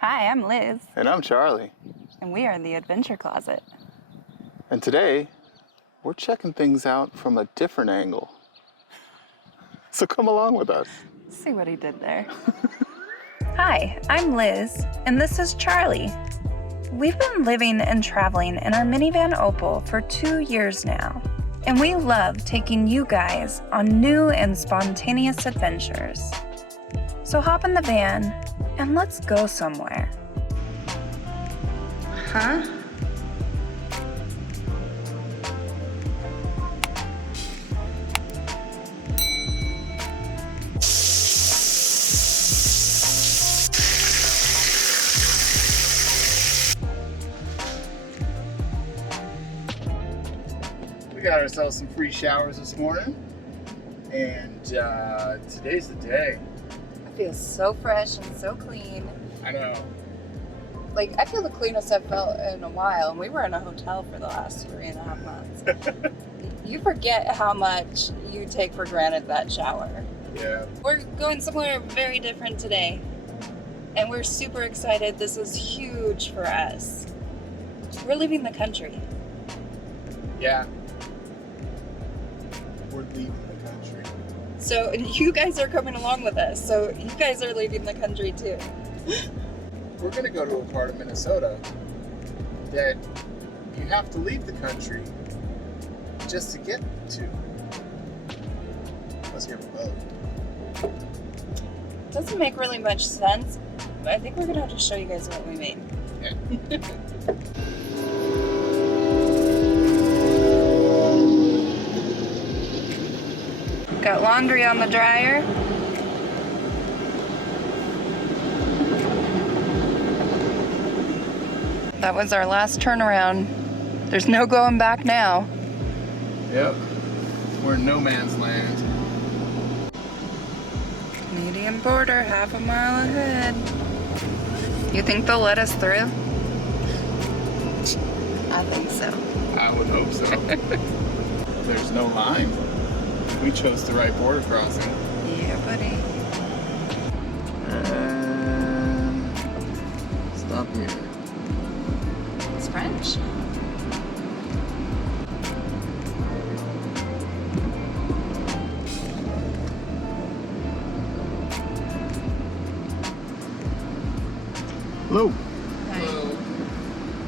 Hi, I'm Liz. And I'm Charlie. And we are in the Adventure Closet. And today, we're checking things out from a different angle. So come along with us. See what he did there. Hi, I'm Liz, and this is Charlie. We've been living and traveling in our minivan Opal for 2 years now, and we love taking you guys on new and spontaneous adventures. So hop in the van and let's go somewhere. Huh? We got ourselves some free showers this morning. And today's the day. I feel so fresh and so clean. I know. Like, I feel the cleanest I've felt in a while, and we were in a hotel for the last 3.5 months. You forget how much you take for granted that shower. Yeah. We're going somewhere very different today, and we're super excited. This is huge for us. We're leaving the country. Yeah. We're leaving the country. So you guys are coming along with us, so you guys are leaving the country too. We're going to go to a part of Minnesota that you have to leave the country just to get to. Let's hear from both. Doesn't make really much sense, but I think we're gonna have to show you guys what we made. Yeah. Got laundry on the dryer. That was our last turnaround. There's no going back now. Yep. We're in no man's land. Canadian border, half a mile ahead. You think they'll let us through? I think so. I would hope so. There's no line. We chose the right border crossing. Yeah, buddy. And stop here. It's French. Hello. Hello.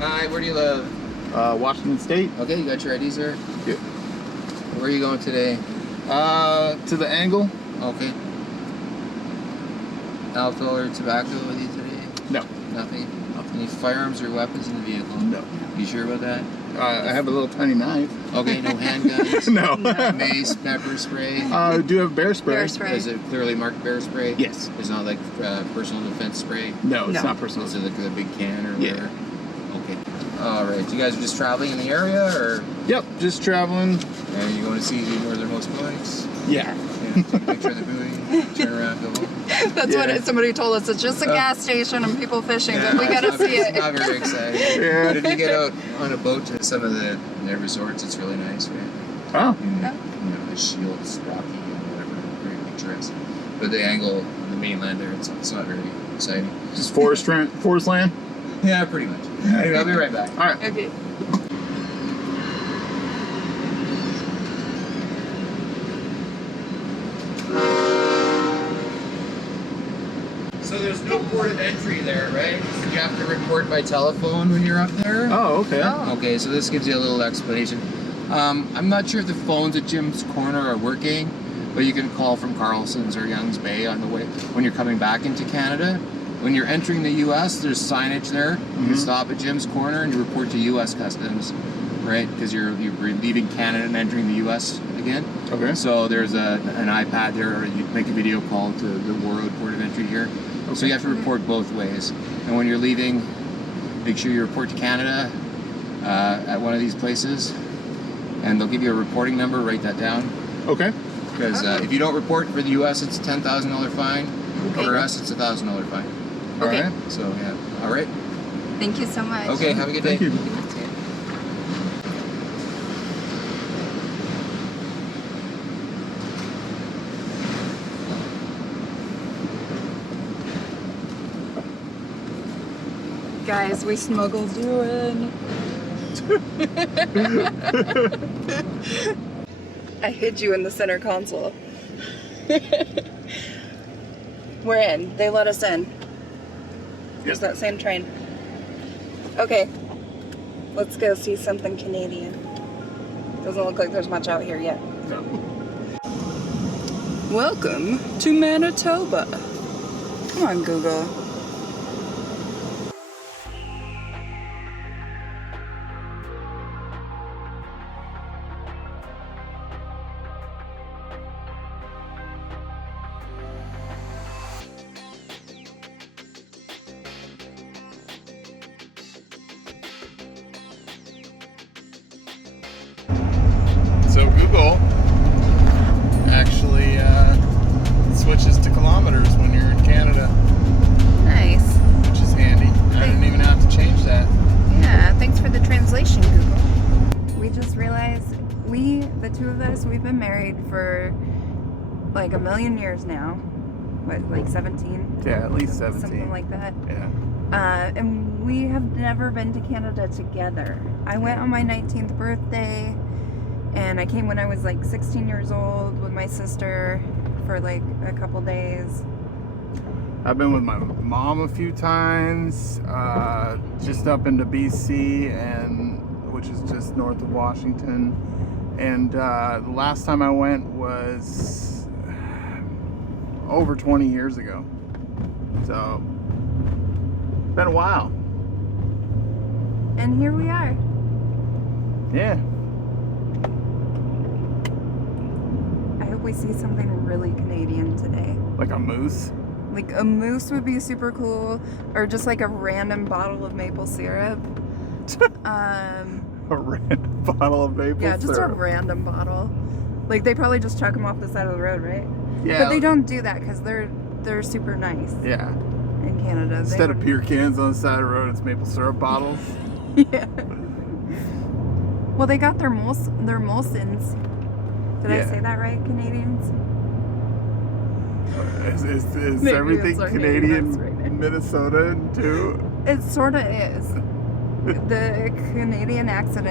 Hi, where do you live? Washington State. Okay, you got your IDs there? Yeah. Where are you going today? To the angle? Okay. Alcohol or tobacco with you today? No. Nothing? Any firearms or weapons in the vehicle? No. You sure about that? I have a little tiny knife. Okay, no handguns? No. Mace, pepper spray? Do you have bear spray? Bear spray. Is it clearly marked bear spray? Yes. It's not like personal defense spray? No, it's No. not personal. Is it like a big can or Yeah. whatever? Okay. All right. You guys are just traveling in the area, or Yep, just traveling. are you going to see the northernmost points? Yeah. Yeah, take a picture of the buoy, turn around, go home. That's Yeah. what somebody told us. It's just a gas station and people fishing, but we gotta it's see it. not very exciting. Yeah. But if you get out on a boat to some of the resorts, it's really nice, right? Oh. And, you know, the shield's rocky and whatever, very picturesque. But the angle on the mainland there, it's not very exciting. Just forest land? Yeah, pretty much. Anyway, I'll be right back. All right. Okay. So there's no port of entry there, right? You have to report by telephone when you're up there? Oh, okay. Oh. Okay, so this gives you a little explanation. I'm not sure if the phones at Jim's Corner are working, but you can call from Carlson's or Young's Bay on the way when you're coming back into Canada. When you're entering the U.S., there's signage there. You can stop at Jim's Corner and you report to U.S. Customs, right? Because you're leaving Canada and entering the U.S. again. Okay. So there's an iPad there, or you make a video call to the Warroad Port of Entry here. Okay. So you have to report both ways. And when you're leaving, make sure you report to Canada at one of these places, and they'll give you a reporting number. Write that down. Okay. Because if you don't report for the U.S., it's a $10,000 fine. Okay. For us, it's a $1,000 fine. Okay. All right. So yeah. All right. Thank you so much. Okay. Have a good day. Thank you. Guys, we smuggled you in. I hid you in the center console. We're in. They let us in. There's that same train. Okay. Let's go see something Canadian. Doesn't look like there's much out here yet. No. Welcome to Manitoba. Come on, Google. So Google actually switches to kilometers when you're in Canada, Nice. which is handy. I didn't even have to change that. Yeah, thanks for the translation, Google. We just realized the two of us, we've been married for like a million years now. What, like 17? Yeah, at least 17. Something like that. Yeah. And we have never been to Canada together. I went on my 19th birthday, and I came when I was like 16 years old with my sister for like a couple days. I've been with my mom a few times, just up into BC, which is just north of Washington. And the last time I went was over 20 years ago. So, been a while. And here we are. Yeah. I hope we see something really Canadian today. Like a moose. Like a moose would be super cool, or just like a random bottle of maple syrup. A random bottle of maple Yeah, just syrup. a random bottle. Like they probably just chuck them off the side of the road, right? Yeah. But they don't do that because they're super nice Yeah. in Canada. Instead of beer cans on the side of the road, it's maple syrup bottles. Yeah. Well, they got their Molsons. Did I Yeah. say that right, Canadians? Is Maybe everything it's our Canadian name, that's right. Minnesota too? It sort of is. The Canadian accent.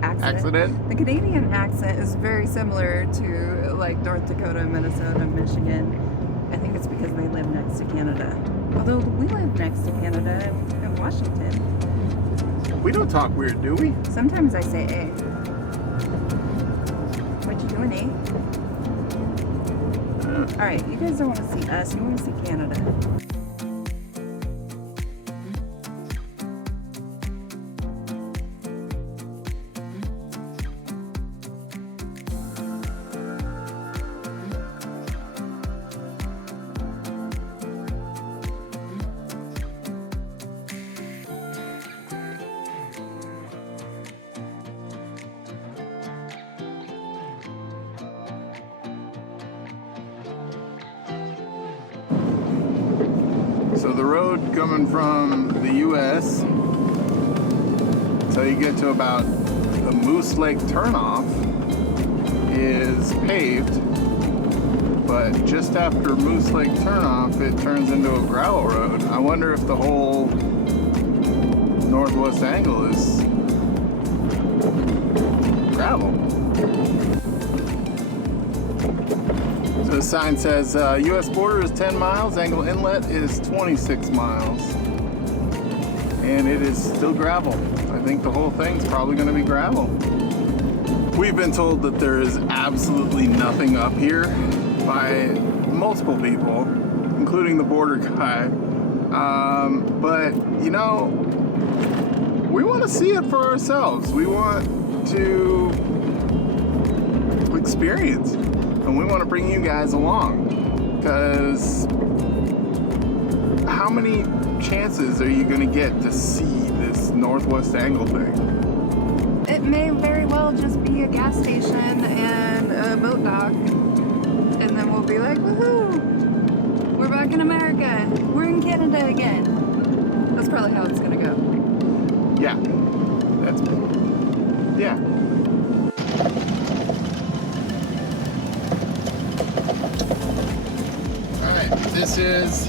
The Canadian accent is very similar to like North Dakota, Minnesota, Michigan. I think it's because they live next to Canada. Although we live next to Canada in Washington. We don't talk weird, do we? Sometimes I say A. What you doing, A? Alright, you guys don't want to see us, you want to see Canada. So the road coming from the U.S. until you get to about the Moose Lake turnoff is paved, but just after Moose Lake turnoff it turns into a gravel road. I wonder if the whole northwest angle is gravel. So the sign says U.S. border is 10 miles, Angle Inlet is 26 miles. And it is still gravel. I think the whole thing's probably going to be gravel. We've been told that there is absolutely nothing up here by multiple people, including the border guy. But, you know, we want to see it for ourselves. We want to experience. And we want to bring you guys along, because how many chances are you going to get to see this northwest angle thing? It may very well just be a gas station and a boat dock, and then we'll be like, woohoo! We're back in America. We're in Canada again. That's probably how it's gonna go. Yeah. Yeah. Alright, this is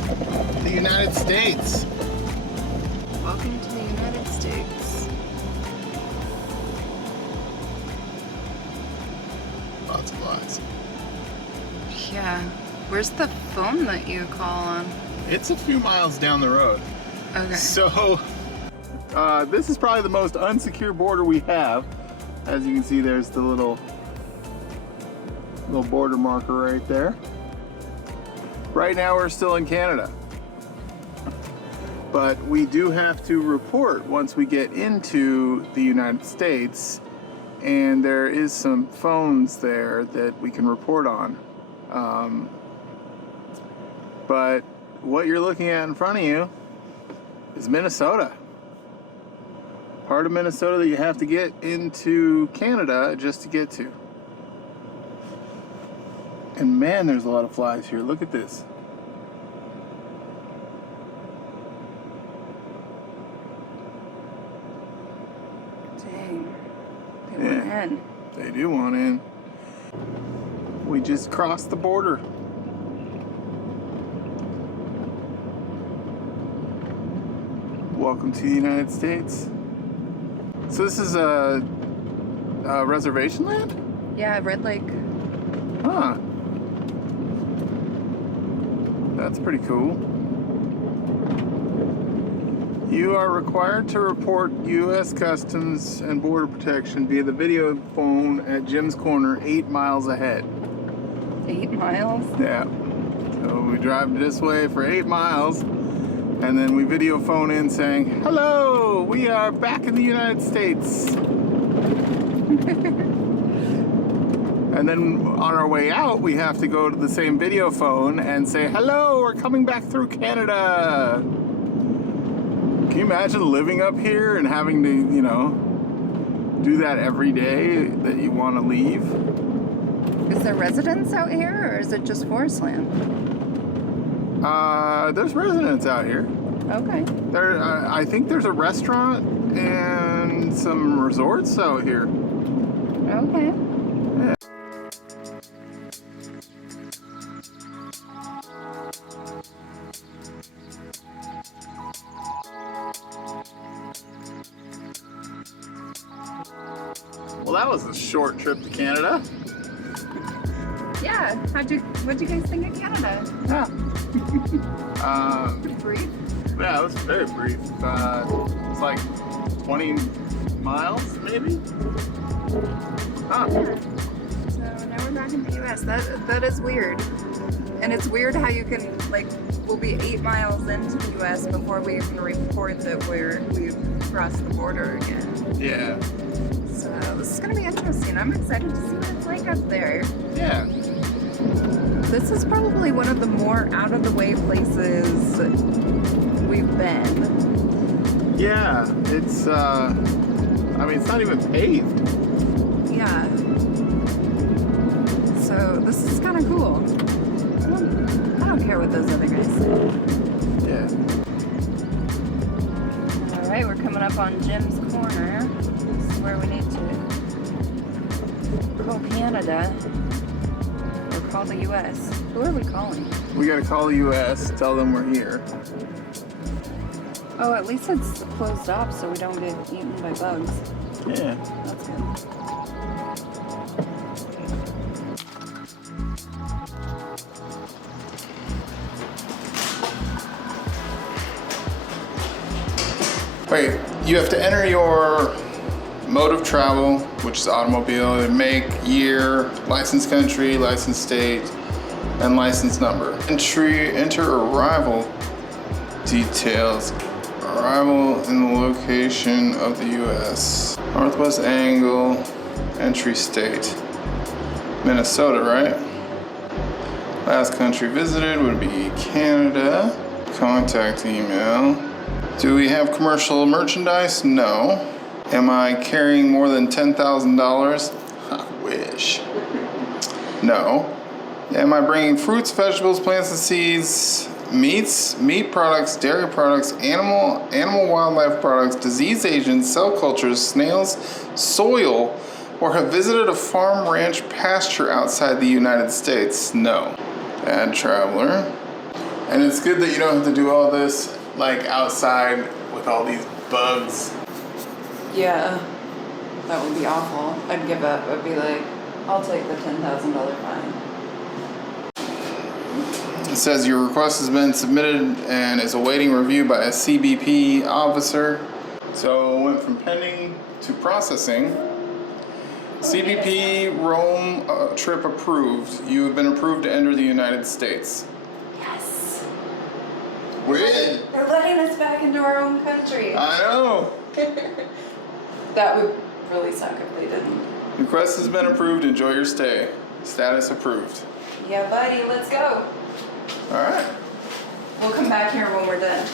the United States. Welcome to the United States. Lots of flies. Yeah. Where's the phone that you call on? It's a few miles down the road. Okay. So, this is probably the most unsecure border we have. As you can see, there's the little border marker right there. Right now we're still in Canada. But we do have to report once we get into the United States, and there is some phones there that we can report on. But what you're looking at in front of you is Minnesota. Part of Minnesota that you have to get into Canada just to get to. And man, there's a lot of flies here. Look at this. Dang. They went in. They do want in. We just crossed the border. Welcome to the United States. So this is a reservation land? Yeah, Red Lake. Huh. That's pretty cool. You are required to report U.S. Customs and Border Protection via the video phone at Jim's Corner 8 miles ahead. 8 miles? Yeah. So we drive this way for 8 miles, and then we video phone in saying, "Hello, we are back in the United States." And then on our way out, we have to go to the same video phone and say, "Hello, we're coming back through Canada." Can you imagine living up here and having to, you know, do that every day that you want to leave? Is there residents out here, or is it just forest land? There's residents out here. Okay. I think there's a restaurant and some resorts out here. Okay. Well, that was a short trip to Canada. Yeah. What'd you guys think of Canada? Yeah. Pretty brief. Yeah, it was very brief. It's like 20 miles, maybe? Huh. So now we're back in the U.S. That is weird. And it's weird how you can, like, we'll be 8 miles into the U.S. before we even report that we've crossed the border again. Yeah. So this is going to be interesting. I'm excited to see what it's like up there. Yeah. This is probably one of the more out-of-the-way places we've been. Yeah, it's, I mean, it's not even paved. Yeah. So this is kind of cool. I don't care what those other guys say. Yeah. All right, we're coming up on Jim's Corner. This is where we need to call Canada. Or call the U.S. Who are we calling? We gotta call the U.S., tell them we're here. Oh, at least it's closed off so we don't get eaten by bugs. Yeah. That's good. Wait, you have to enter your mode of travel, which is automobile, make, year, license country, license state, and license number. Enter arrival details. Arrival in the location of the U.S. Northwest angle, entry state. Minnesota, right? Last country visited would be Canada. Contact email. Do we have commercial merchandise? No. Am I carrying more than $10,000? I wish. No. Am I bringing fruits, vegetables, plants and seeds, meats, meat products, dairy products, animal wildlife products, disease agents, cell cultures, snails, soil, or have visited a farm, ranch, pasture outside the United States? No. Add traveler. And it's good that you don't have to do all this like outside with all these bugs. Yeah, that would be awful. I'd give up. I'd be like, I'll take the $10,000 fine. It says your request has been submitted and is awaiting review by a CBP officer. So it went from pending to processing. CBP Rome trip approved. You have been approved to enter the United States. Yes. We're in. They're letting us back into our own country. I know. That would really suck if they didn't. Request has been approved. Enjoy your stay. Status approved. Yeah, buddy, let's go. All right. We'll come back here when we're done.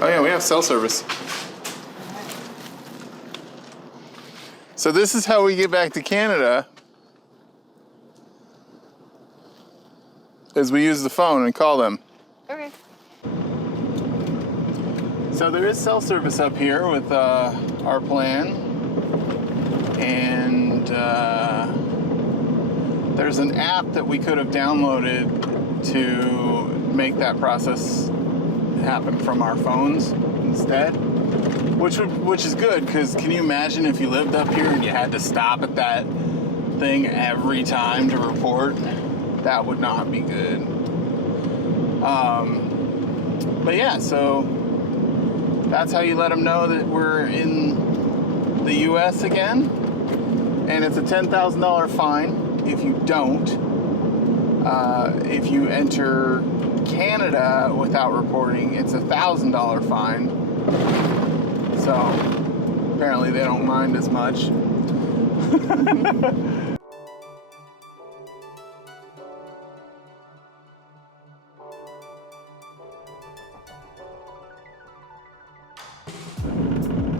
Oh yeah, we have cell service. So this is how we get back to Canada. Is we use the phone and call them. Okay. So there is cell service up here with our plan, and there's an app that we could have downloaded to make that process happen from our phones instead, which is good, because can you imagine if you lived up here and you had to stop at that thing every time to report? That would not be good. But yeah, so that's how you let them know that we're in the US again. And it's a $10,000 fine if you don't. If you enter Canada without reporting, it's a $1,000 fine. So apparently they don't mind as much.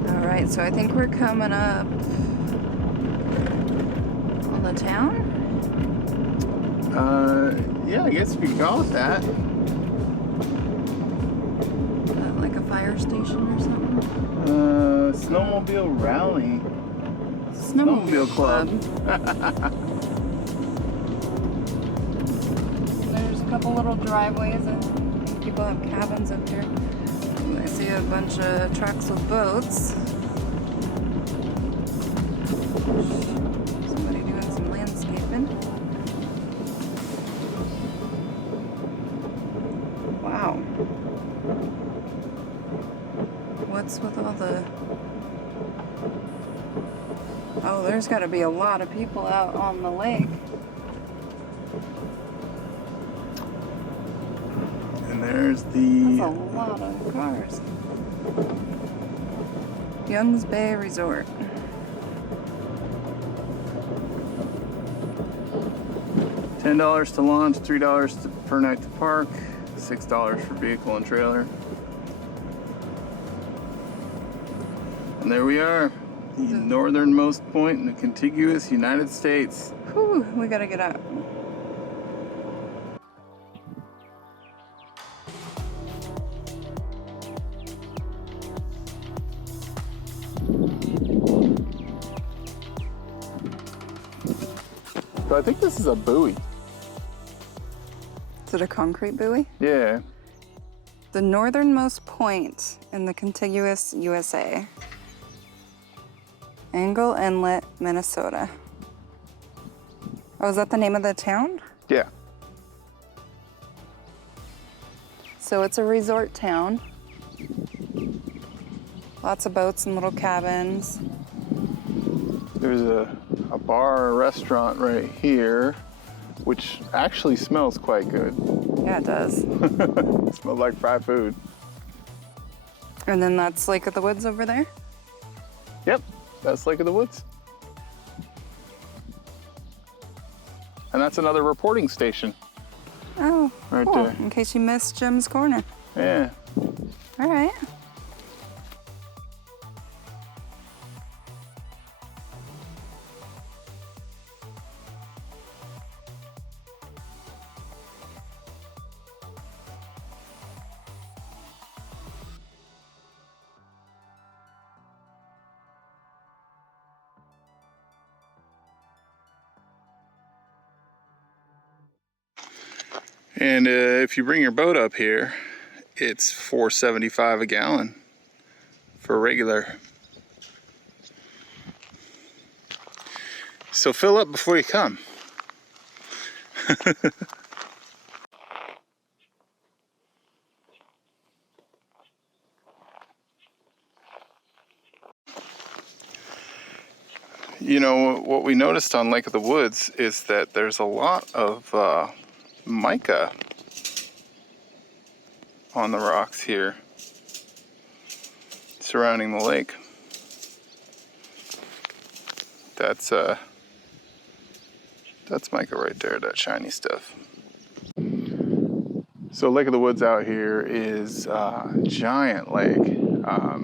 Alright, so I think we're coming up on the town? Yeah, I guess we could call it that. Like a fire station or something? Snowmobile Rally. Snowmobile Club. There's a couple little driveways and people have cabins up here. I see a bunch of trucks with boats. Somebody doing some landscaping. Wow. What's with all the... Oh, there's got to be a lot of people out on the lake. And there's That's the... a lot of cars. Youngs Bay Resort. $10 to launch, $3 per night to park, $6 for vehicle and trailer. And there we are, the northernmost point in the contiguous United States. Whew, we gotta get out. So I think this is a buoy. Is it a concrete buoy? Yeah. The northernmost point in the contiguous USA. Angle Inlet, Minnesota. Oh, is that the name of the town? Yeah. So it's a resort town. Lots of boats and little cabins. There's a bar or restaurant right here, which actually smells quite good. Yeah, it does. It smells like fried food. And then that's Lake of the Woods over there? Yep, that's Lake of the Woods. And that's another reporting station. Oh, Right cool. there. In case you missed Jim's Corner. Yeah. All right. And if you bring your boat up here, it's $4.75 a gallon for regular. So fill up before you come. You know, what we noticed on Lake of the Woods is that there's a lot of mica on the rocks here surrounding the lake. That's mica right there, that shiny stuff. So Lake of the Woods out here is a giant lake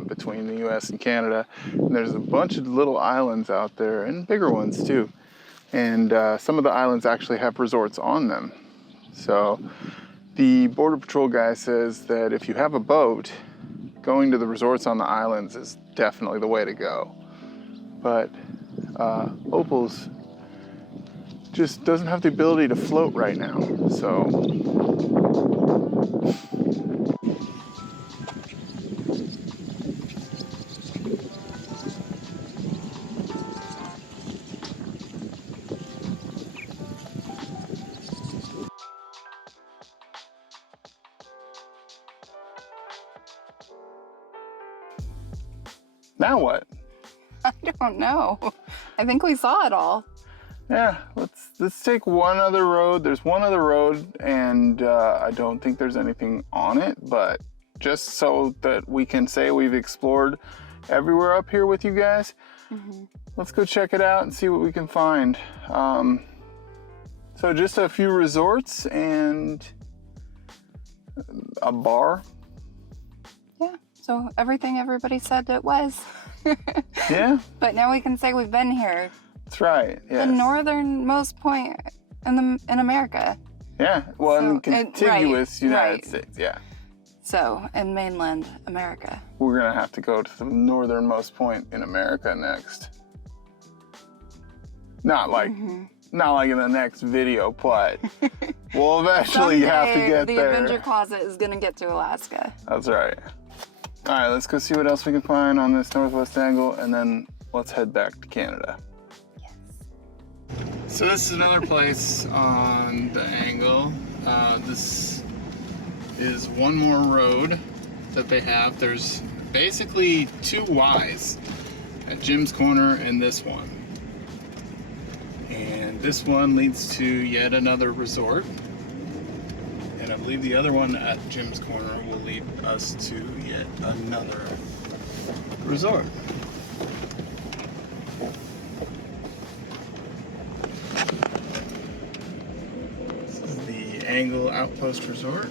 between the US and Canada. And there's a bunch of little islands out there, and bigger ones too. And some of the islands actually have resorts on them. So the Border Patrol guy says that if you have a boat, going to the resorts on the islands is definitely the way to go. But Opal's just doesn't have the ability to float right now, so. Now what? I don't know. I think we saw it all. Yeah, let's take one other road. There's one other road, and I don't think there's anything on it, but just so that we can say we've explored everywhere up here with you guys, let's go check it out and see what we can find. So just a few resorts and a bar. Yeah, so everything everybody said it was. Yeah. But now we can say we've been here. That's right. Yes. The northernmost point in America. Yeah. Well, So, in contiguous United right. States. Yeah. So in mainland America. We're gonna have to go to the northernmost point in America next. Not like in the next video, but we'll eventually have to get the there. Avenger Closet is gonna get to Alaska. That's right. All right, let's go see what else we can find on this northwest angle, and then let's head back to Canada. So this is another place on the angle. This is one more road that they have. There's basically two Ys at Jim's Corner and this one. And this one leads to yet another resort. And I believe the other one at Jim's Corner will lead us to yet another resort. This is the Angle Outpost Resort.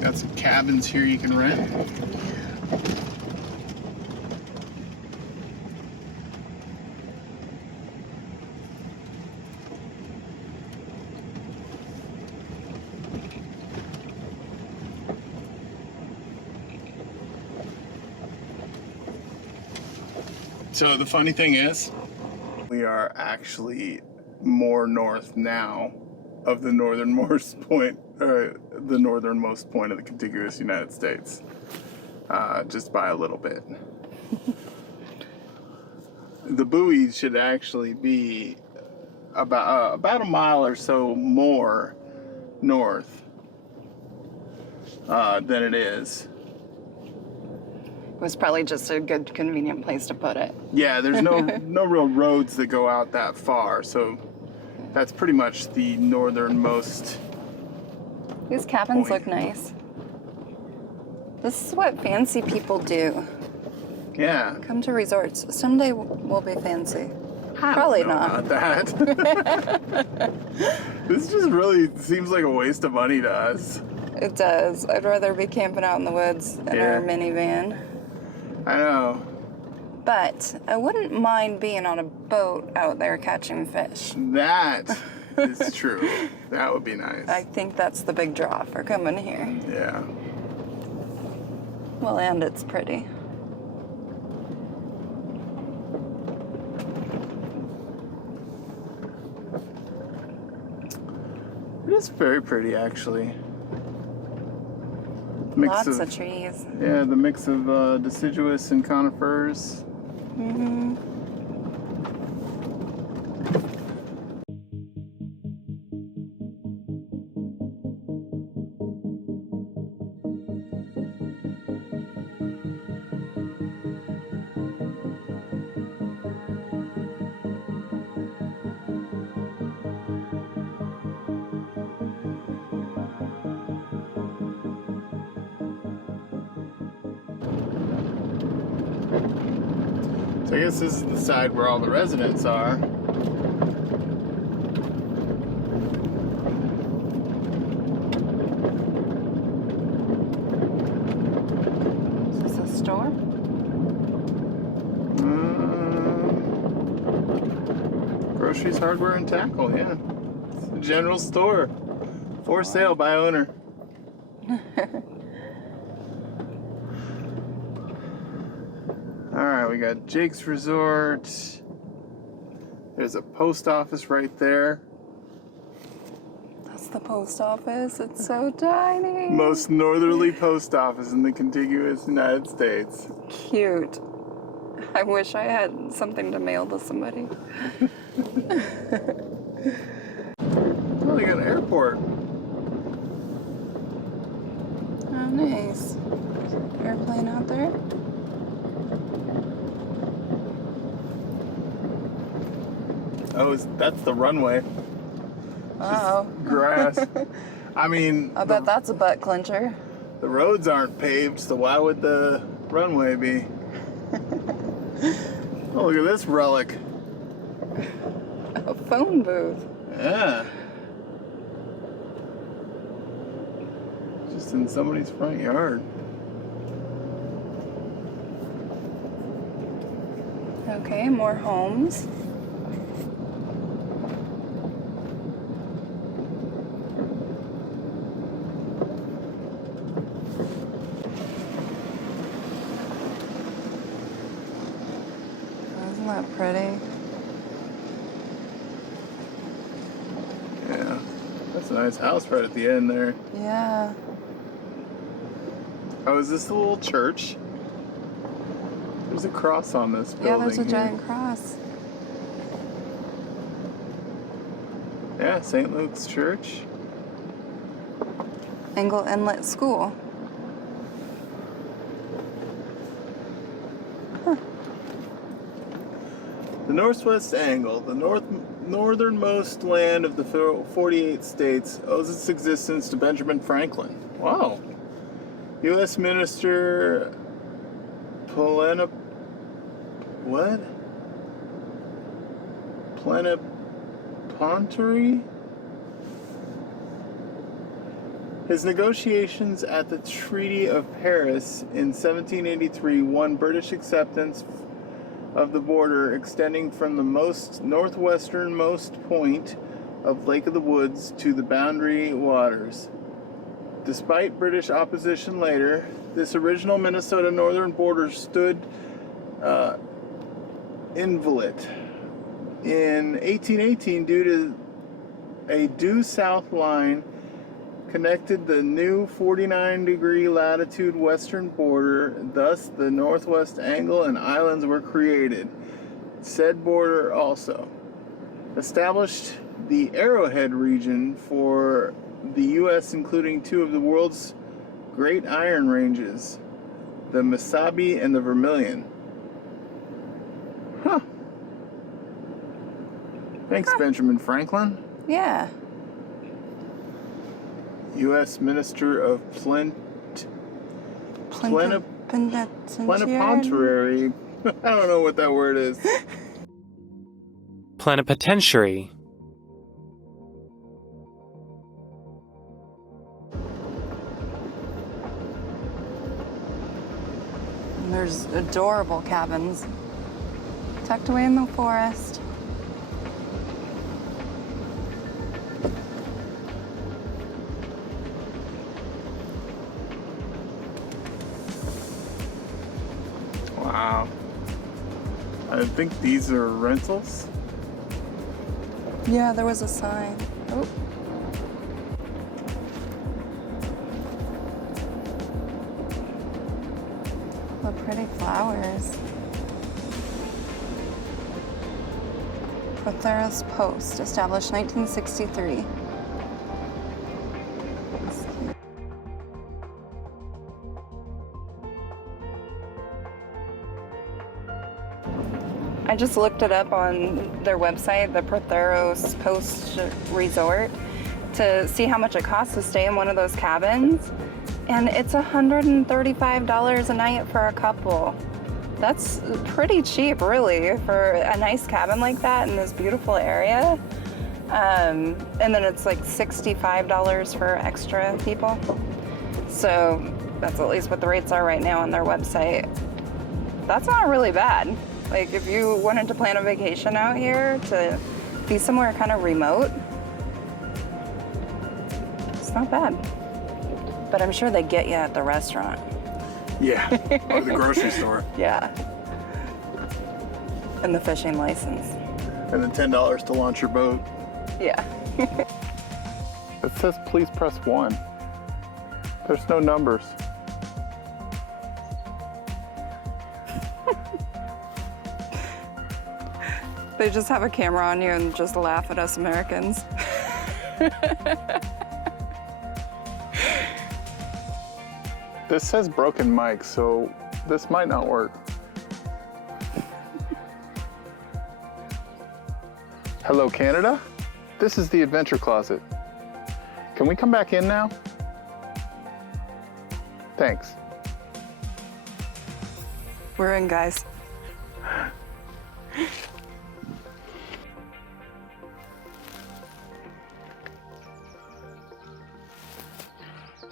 Got some cabins here you can rent. So the funny thing is, we are actually more north now of the northernmost point, or the northernmost point of the contiguous United States, just by a little bit. The buoy should actually be about a mile or so more north than it is. It was probably just a good, convenient place to put it. Yeah, there's no real roads that go out that far, so that's pretty much the northernmost. These cabins point. look nice. This is what fancy people do. Yeah. Come to resorts. Someday we'll be fancy. I Probably don't know not. about that. This just really seems like a waste of money to us. It does. I'd rather be camping out in the woods in our minivan. I know. But I wouldn't mind being on a boat out there catching fish. That is true. That would be nice. I think that's the big draw for coming here. Yeah. Well, and it's pretty. It is very pretty, actually. Lots of trees. Yeah, the mix of deciduous and conifers. Mm-hmm. So I guess this is the side where all the residents are. Is this a store? Groceries, hardware, and tackle, yeah. It's a general store. For sale by owner. Alright, we got Jake's Resort. There's a post office right there. That's the post office. It's so tiny. Most northerly post office in the contiguous United States. Cute. I wish I had something to mail to somebody. Oh, they got an airport. Oh, nice. Airplane out there. Oh, that's the runway. Oh. Grass. I mean, I bet that's a butt clencher. the roads aren't paved, so why would the runway be? Oh, look at this relic. A phone booth. Yeah. Just in somebody's front yard. Okay, more homes. Isn't that pretty? Yeah. That's a nice house right at the end there. Yeah. Oh, is this the little church? There's a cross on this building. Yeah, there's a here. giant cross. Yeah, St. Luke's Church. Inlet School. The northwest angle, the northernmost land of the 48 states, owes its existence to Benjamin Franklin. Wow. U.S. Minister Plenipotentiary? His negotiations at the Treaty of Paris in 1783 won British acceptance of the border extending from the most northwesternmost point of Lake of the Woods to the boundary waters. Despite British opposition later, this original Minnesota northern border stood inviolate. In 1818, due to a due south line connected the new 49-degree latitude western border, thus the northwest angle and islands were created. Said border also established the Arrowhead region for the U.S., including two of the world's great iron ranges, the Mesabi and the Vermilion. Huh. Thanks, Benjamin Franklin. Yeah. U.S. Minister of Plenipotentiary. I don't know what that word is. Plenipotentiary. And there's adorable cabins tucked away in the forest. Wow. I think these are rentals. Yeah, there was a sign. Oh. What pretty flowers. Protheros Post, established 1963. I just looked it up on their website, the Protheros Post Resort, to see how much it costs to stay in one of those cabins. And it's $135 a night for a couple. That's pretty cheap, really, for a nice cabin like that in this beautiful area. And then it's like $65 for extra people. So that's at least what the rates are right now on their website. That's not really bad. Like if you wanted to plan a vacation out here to be somewhere kind of remote, it's not bad. But I'm sure they get you at the restaurant. Yeah, or the grocery store. Yeah. And the fishing license. And then $10 to launch your boat. Yeah. It says please press 1. There's no numbers. They just have a camera on you and just laugh at us Americans. This says broken mic, so this might not work. Hello, Canada? This is the Adventure Closet. Can we come back in now? Thanks. We're in, guys.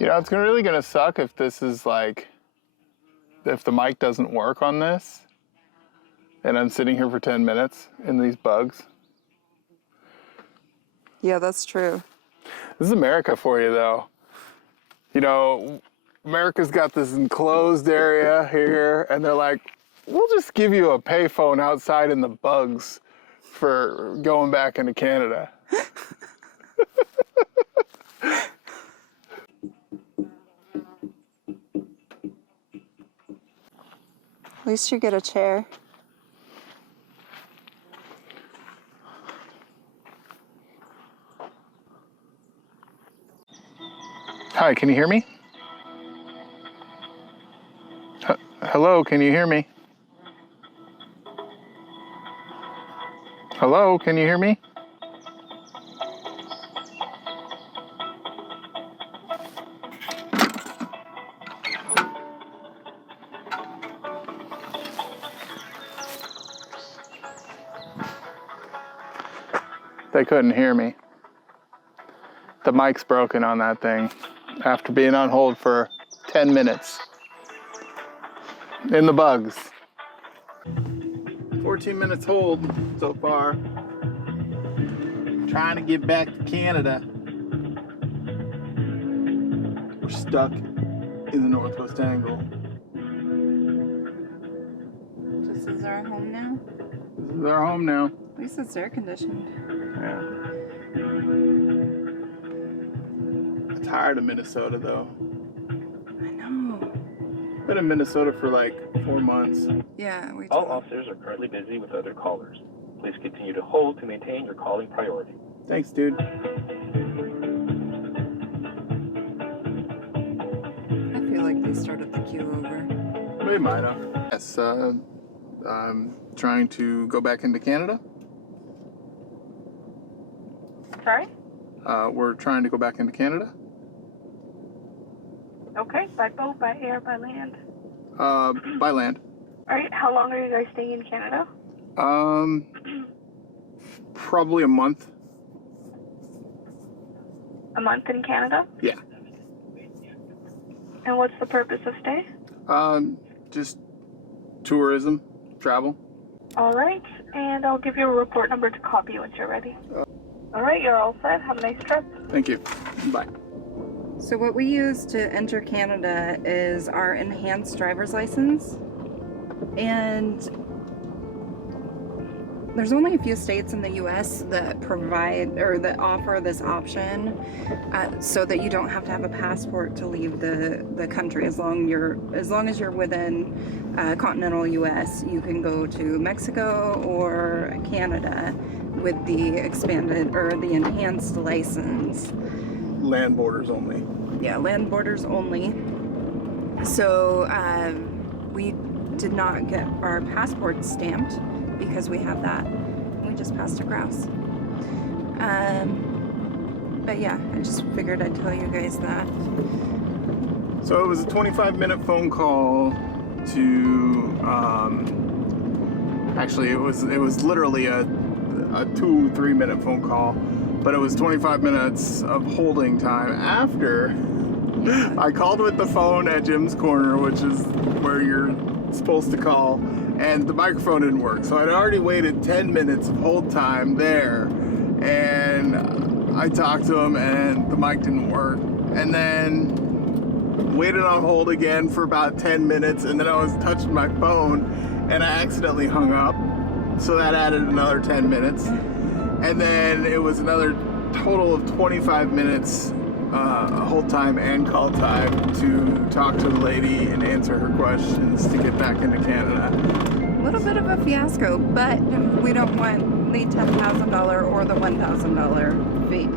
You know, it's really gonna suck if this is like, if the mic doesn't work on this, and I'm sitting here for 10 minutes in these bugs. Yeah, that's true. This is America for you, though. You know, America's got this enclosed area here, and they're like, we'll just give you a payphone outside in the bugs for going back into Canada. At least you get a chair. Hi, can you hear me? Hello, can you hear me? Hello, can you hear me? They couldn't hear me. The mic's broken on that thing after being on hold for 10 minutes. In the bugs. 14 minutes hold so far. Trying to get back to Canada. We're stuck in the northwest angle. This is our home now? This is our home now. At least it's air conditioned. Yeah. I'm tired of Minnesota though. I know. Been in Minnesota for like 4 months. Yeah, we All officers are currently busy with other callers. Please continue to hold to maintain your calling priority. Thanks, dude. I feel like they started the queue over. They might have. Yes, I'm trying to go back into Canada. Sorry? We're trying to go back into Canada. Okay, by boat, by air, by land. By land. Alright, how long are you guys staying in Canada? Probably a month. A month in Canada? Yeah. And what's the purpose of stay? Just tourism, travel. Alright, and I'll give you a report number to copy once you're ready. Alright, you're all set. Have a nice trip. Thank you. Bye. So what we use to enter Canada is our enhanced driver's license. And there's only a few states in the U.S. that provide or that offer this option, so that you don't have to have a passport to leave the country. As long as you're within continental U.S., you can go to Mexico or Canada with the expanded or the enhanced license. Land borders only. Yeah, land borders only. So we did not get our passports stamped because we have that. We just passed a grouse. But yeah, I just figured I'd tell you guys that. So it was a 25-minute phone call to, actually it was literally a 2-3 minute phone call, but it was 25 minutes of holding time after I called with the phone at Jim's Corner, which is where you're supposed to call, and the microphone didn't work. So I'd already waited 10 minutes of hold time there, and I talked to him and the mic didn't work, and then waited on hold again for about 10 minutes, and then I was touching my phone and I accidentally hung up, so that added another 10 minutes, and then it was another total of 25 minutes hold time and call time to talk to the lady and answer her questions to get back into Canada. A little bit of a fiasco, but we don't want the $10,000 or the $1,000 fee.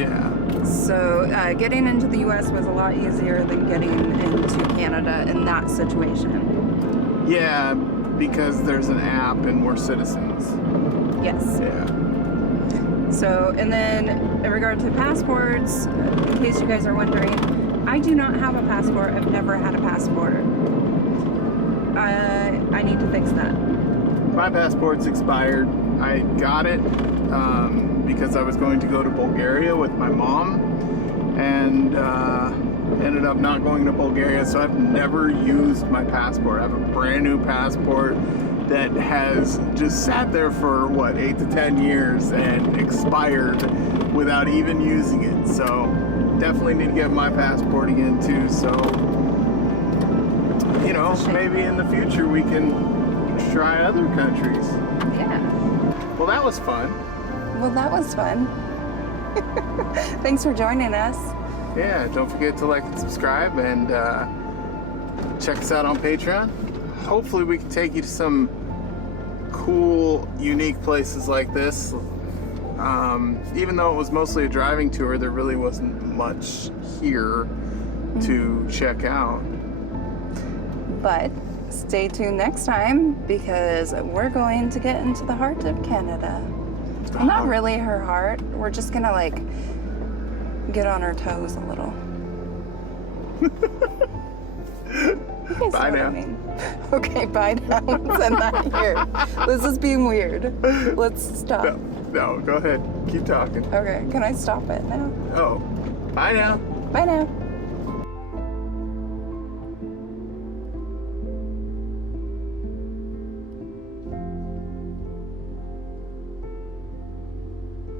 Yeah. So getting into the U.S. was a lot easier than getting into Canada in that situation. Yeah, because there's an app and we're citizens. Yes. Yeah. So, and then in regard to passports, in case you guys are wondering, I do not have a passport. I've never had a passport. I need to fix that. My passport's expired. I got it because I was going to go to Bulgaria with my mom, and ended up not going to Bulgaria, so I've never used my passport. I have a brand new passport that has just sat there for what, 8 to 10 years and expired without even using it. So definitely need to get my passport again too. So, you know, maybe in the future we can try other countries. Yeah. Well, that was fun. Well, that was fun. Thanks for joining us. Yeah, don't forget to like and subscribe, and check us out on Patreon. Hopefully we can take you to some cool, unique places like this. Even though it was mostly a driving tour, there really wasn't much here to check out. But stay tuned next time, because we're going to get into the heart of Canada. Well, not really her heart. We're just gonna like get on our toes a little. You guys Bye know now. what I mean. Okay, bye now. Let's end that here. This is being weird. Let's stop. No, go ahead. Keep talking. Okay, can I stop it now? Oh, bye now. Bye now.